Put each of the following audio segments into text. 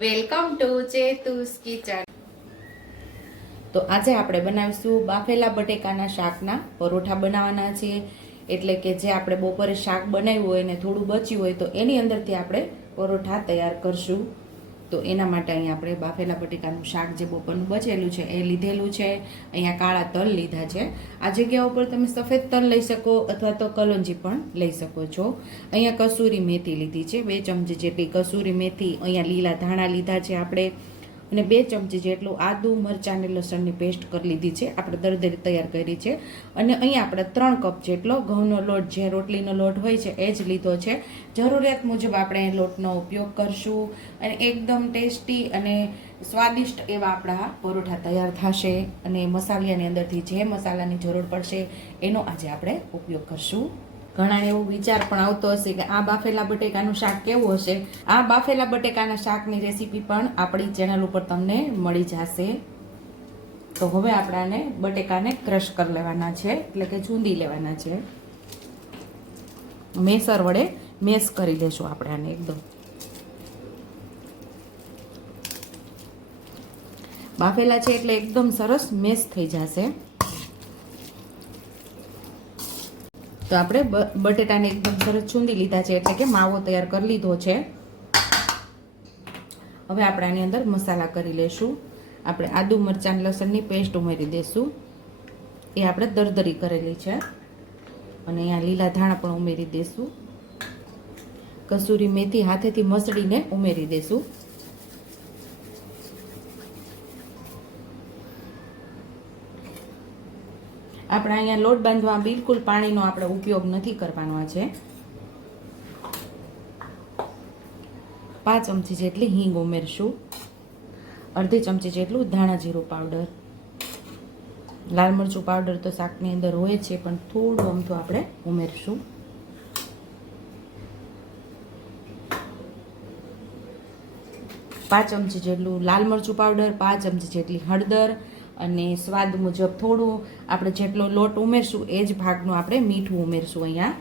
Welcome to ચેતુસ kitchen. તો આજે આપણે બનાવીશું બાફેલા બટેકાના શાકના. પરોઠા બનાવવાના છીએ એટલે કે જે આપણે બપોરે શાક બનાવ્યું હોય ને થોડું બચ્યું હોય તો એની અંદરથી આપણે પરોઠા તૈયાર કરશું. તો એના માટે અહીંયા આપણે બાફેલા બટેકાનું શાક જે બપોરનું બચેલું છે, એ લીધેલું છે. અહીંયા કાળા તલ લીધા છે. આ જગ્યા ઉપર તમે સફેદ તલ લઈ શકો અથવા તો કલોંજી પણ લઈ શકો છો. અહીંયા કસૂરી મેથી લીધી છે. બે ચમચી જેટલી કસૂરી મેથી, અહીંયા લીલા ધાણા લીધા છે આપણે. અને બે ચમચી જેટલું આદુ મરચાં અને લસણની પેસ્ટ કરી લીધી છે. આપણે દરદરી તૈયાર કરી છે. અને અહીંયા આપણે ત્રણ કપ જેટલો ઘઉંનો લોટ, જે રોટલીનો લોટ હોય છે, એ જ લીધો છે. જરૂરિયાત મુજબ આપણે એ લોટનો ઉપયોગ કરશું અને એકદમ ટેસ્ટી અને સ્વાદિષ્ટ એવા આપણા પરોઠા તૈયાર થશે. અને મસાલિયાની અંદરથી જે મસાલાની જરૂર પડશે, એનો આજે આપણે ઉપયોગ કરશું. ઘણાને એવો વિચાર પણ આવતો હશે કે આ બાફેલા બટેકાનું શાક કેવું હશે? આ બાફેલા બટેકાના શાકની રેસીપી પણ આપણી ચેનલ ઉપર તમને મળી જશે. તો હવે આપણાને બટેકાને ક્રશ કરી લેવાના છે, એટલે કે ચૂંદી લેવાના છે. મેસર વડે મેસ કરી લેશું આપણે આને એકદમ. બાફેલા છે એટલે એકદમ સરસ મેસ થઈ જશે. તો આપણે બટેટાને એકદમ સરસ છૂંદી લીધા છે એટલે કે માવો તૈયાર કરી લીધો છે. હવે આપણે આની અંદર મસાલા કરી લેશું. આપણે આદુ મરચાં લસણની પેસ્ટ ઉમેરી દઈશું એ આપણે દરદરી કરેલી છે. અને અહીંયા લીલા ધાણા પણ ઉમેરી દઈશું કસૂરી મેથી હાથેથી મસળીને ઉમેરી દઈશું આપણે અહીંયા લોટ બાંધવા બિલકુલ પાણીનો આપણે ઉપયોગ નથી કરવાનો છે. પાંચ ચમચી જેટલી હિંગ ઉમેરશું. અડધી ચમચી જેટલું ધાણા જીરું પાવડર. લાલ મરચું પાવડર તો શાકની અંદર હોય છે, પણ થોડું અમથું આપણે ઉમેરશું. પાંચ ચમચી જેટલું લાલ મરચું પાવડર, પાંચ ચમચી જેટલી હળદર અને સ્વાદ મુજબ થોડું આપણે જેટલો લોટ ઉમેરશું, એ જ ભાગનું આપણે મીઠું ઉમેરશું અહીંયા.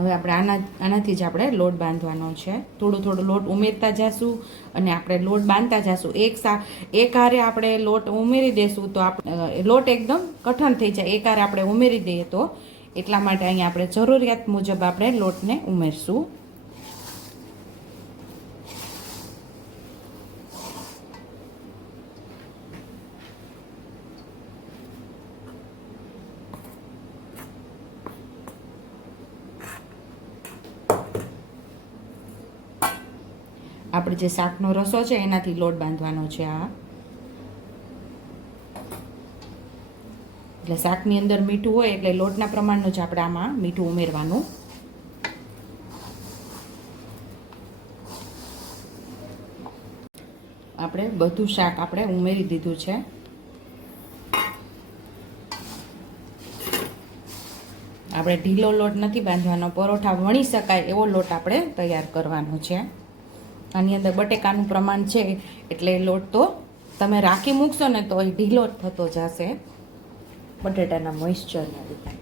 હવે આપણે આના આનાથી જ આપણે લોટ બાંધવાનો છે. થોડું થોડું લોટ ઉમેરતા જશું અને આપણે લોટ બાંધતા જશું. એક સા એક હારે આપણે લોટ ઉમેરી દેશું તો આપણે લોટ એકદમ કઠણ થઈ જાય. એક હારે આપણે ઉમેરી દઈએ તો એટલા માટે અહીંયા આપણે જરૂરિયાત મુજબ આપણે લોટને ઉમેરશું. આપણે જે શાકનો રસો છે, એનાથી લોટ બાંધવાનો છે આ. એટલે શાકની અંદર મીઠું હોય, એટલે લોટના પ્રમાણનું જ આપણે આમાં મીઠું ઉમેરવાનું. આપણે બધું શાક આપણે ઉમેરી દીધું છે. આપણે ઢીલો લોટ નથી બાંધવાનો, પરોઠા વણી શકાય એવો લોટ આપણે તૈયાર કરવાનો છે. આની અંદર બટેકાનું પ્રમાણ છે એટલે લોટ તો તમે રાખી મૂકશો ને તો એ ઢીલો જ થતો જશે. બટેટાના મોઇશ્ચરના લીધે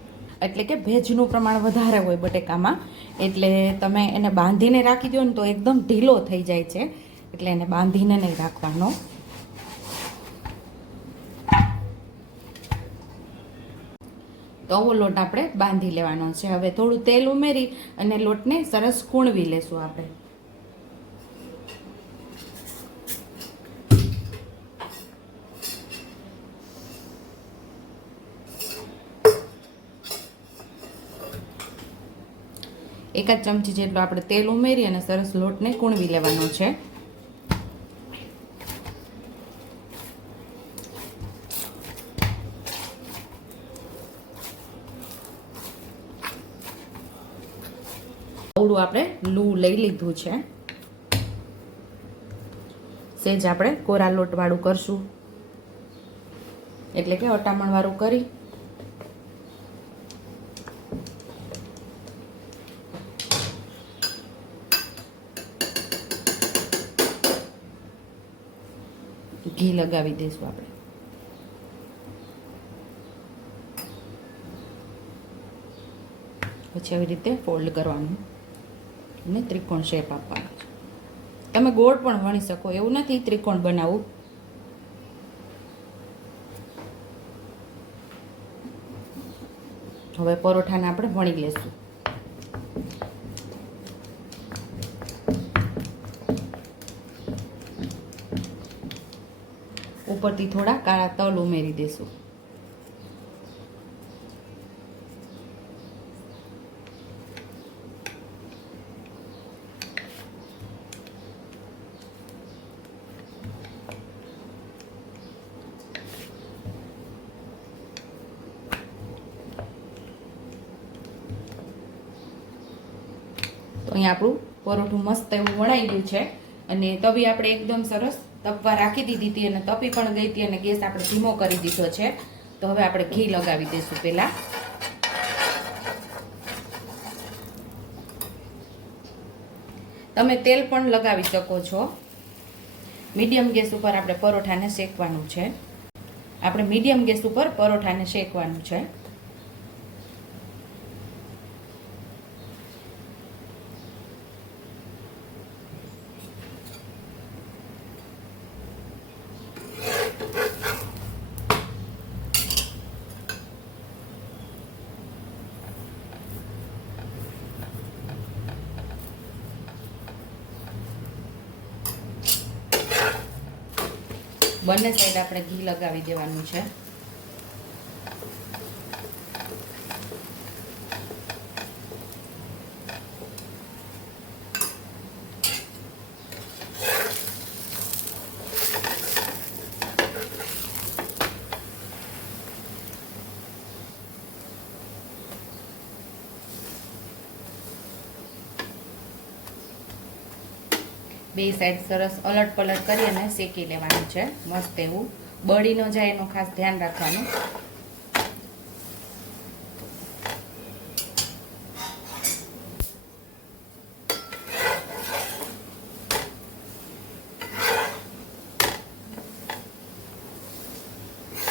એટલે કે ભેજનું પ્રમાણ વધારે હોય બટેકામાં, એટલે તમે એને બાંધીને રાખી દો ને તો એકદમ ઢીલો થઈ જાય છે, એટલે એને બાંધીને નહીં રાખવાનો. તો આવો લોટ આપણે બાંધી લેવાનો છે. હવે થોડું તેલ ઉમેરી અને લોટને સરસ કૂણવી લેશું આપણે. એકાદ ચમચી જેટલું આપણે તેલ ઉમેરી અને સરસ લોટને કૂણવી લેવાનો છે. થોડું આપણે લૂ લઈ લીધું છે. સેજ આપણે કોરા લોટ વાળું કરશું. એટલે કે અટામણ વાળું કરી. ઘી લગાવી દઈશું આપણે. પછી આવી રીતે ફોલ્ડ કરવાનું. અને ત્રિકોણ શેપ આપવાનો છે. તમે ગોળ પણ વણી શકો, એવું નથી ત્રિકોણ બનાવવું. હવે પરોઠાને આપણે વણી લેશું. ઉપરથી થોડા કાળા તલ ઉમેરી દેશું. તો અહીંયા આપણું પરોઠું મસ્ત એવું વણાઈ ગયું છે. અને તવી આપણે એકદમ સરસ તપવા રાખી દીધી હતી અને તપી પણ ગઈ હતી અને ગેસ આપણે ધીમો કરી દીધો છે. તો હવે આપણે ઘી લગાવી દઈશું પહેલાં. તમે તેલ પણ લગાવી શકો છો. મીડિયમ ગેસ ઉપર આપણે પરોઠાને શેકવાનું છે. આપણે મીડિયમ ગેસ ઉપર પરોઠાને શેકવાનું છે. બંને સાઈડ આપણે ઘી લગાવી દેવાનું છે. બે સાઈડ સરસ અલટ પલટ કરી અને શેકી લેવાનું છે. મસ્ત એવું બળી ન જાય એનું ખાસ ધ્યાન રાખવાનું.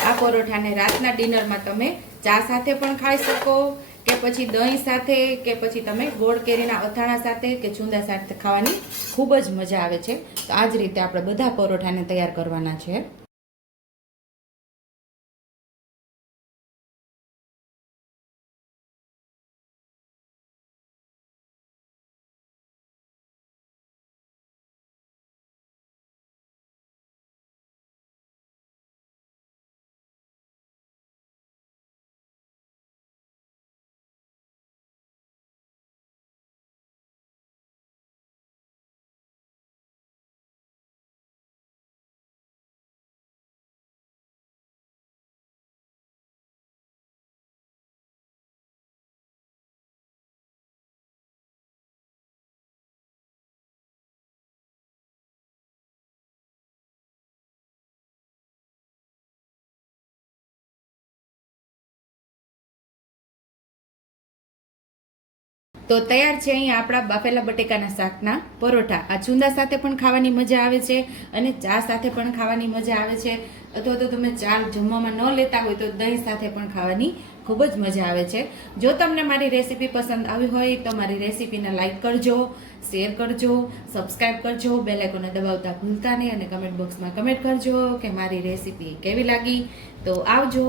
આ પરોઠાને રાતના ડિનરમાં તમે ચા સાથે પણ ખાઈ શકો. કે પછી દહીં સાથે કે પછી તમે ગોળ કેરીના અથાણા સાથે કે ચૂંદા સાથે ખાવાની ખૂબ જ મજા આવે છે. તો આ જ રીતે આપણે બધા પરોઠાને તૈયાર કરવાના છે. તો તૈયાર છે અહીંયા આપણા બાફેલા બટેકાના શાકના પરોઠા. આ છુંદા સાથે પણ ખાવાની મજા આવે છે અને ચા સાથે પણ ખાવાની મજા આવે છે. અથવા તો તમે ચા જમવામાં ન લેતા હોય તો દહીં સાથે પણ ખાવાની ખૂબ જ મજા આવે છે. જો તમને મારી રેસીપી પસંદ આવી હોય તો મારી રેસીપીને લાઈક કરજો, શેર કરજો સબસ્ક્રાઈબ કરજો આઇકોને દબાવતા ભૂલતા નહીં અને કમેન્ટ બોક્સમાં કમેન્ટ કરજો કે મારી રેસીપી કેવી લાગી. તો આવજો.